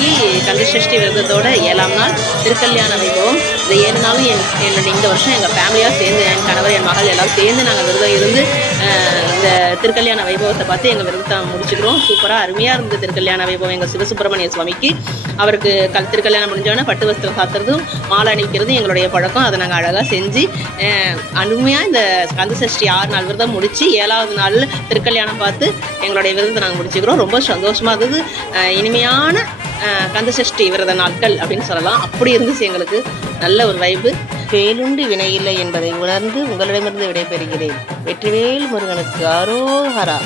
இன்னைக்கு கந்தசஷ்டி விரதத்தோட 7ஆம் நாள் திருக்கல்யாண வைபவம். இந்த 7 நாளும் என்னுடைய இந்த வருஷம் எங்கள் ஃபேமிலியாக சேர்ந்து என் கணவர் என் மகள் எல்லோரும் சேர்ந்து நாங்கள் விரதம் இருந்து இந்த திருக்கல்யாண வைபவத்தை பார்த்து எங்கள் விரதத்தை முடிச்சுக்கிறோம். சூப்பராக அருமையாக இருந்த திருக்கல்யாண வைபவம் எங்கள் சிவசுப்பிரமணிய சுவாமிக்கு. அவருக்கு திருக்கல்யாணம் முடிஞ்சோடனே பட்டு வஸ்திரம் சாத்துறதும் மாலை அணிவிக்கிறதும் எங்களுடைய பழக்கம். அதை நாங்கள் அழகாக செஞ்சு அருமையாக இந்த கந்தசஷ்டி 6 நாள் விரதம் முடித்து 7ஆவது நாள் திருக்கல்யாணம் பார்த்து எங்களுடைய விரதத்தை நாங்கள் முடிச்சுக்கிறோம். ரொம்ப சந்தோஷமாக இருந்தது. இனிமையான கந்தசஷ்டி விரத நாட்கள் அப்படின்னு சொல்லலாம். அப்படி இருந்துச்சு எங்களுக்கு நல்ல ஒரு வைப்பு. வேலுண்டு வினையில்லை என்பதை உணர்ந்து உங்களிடமிருந்து விடைபெறுகிறேன். வெற்றிவேல் முருகனுக்கு அரோகரா.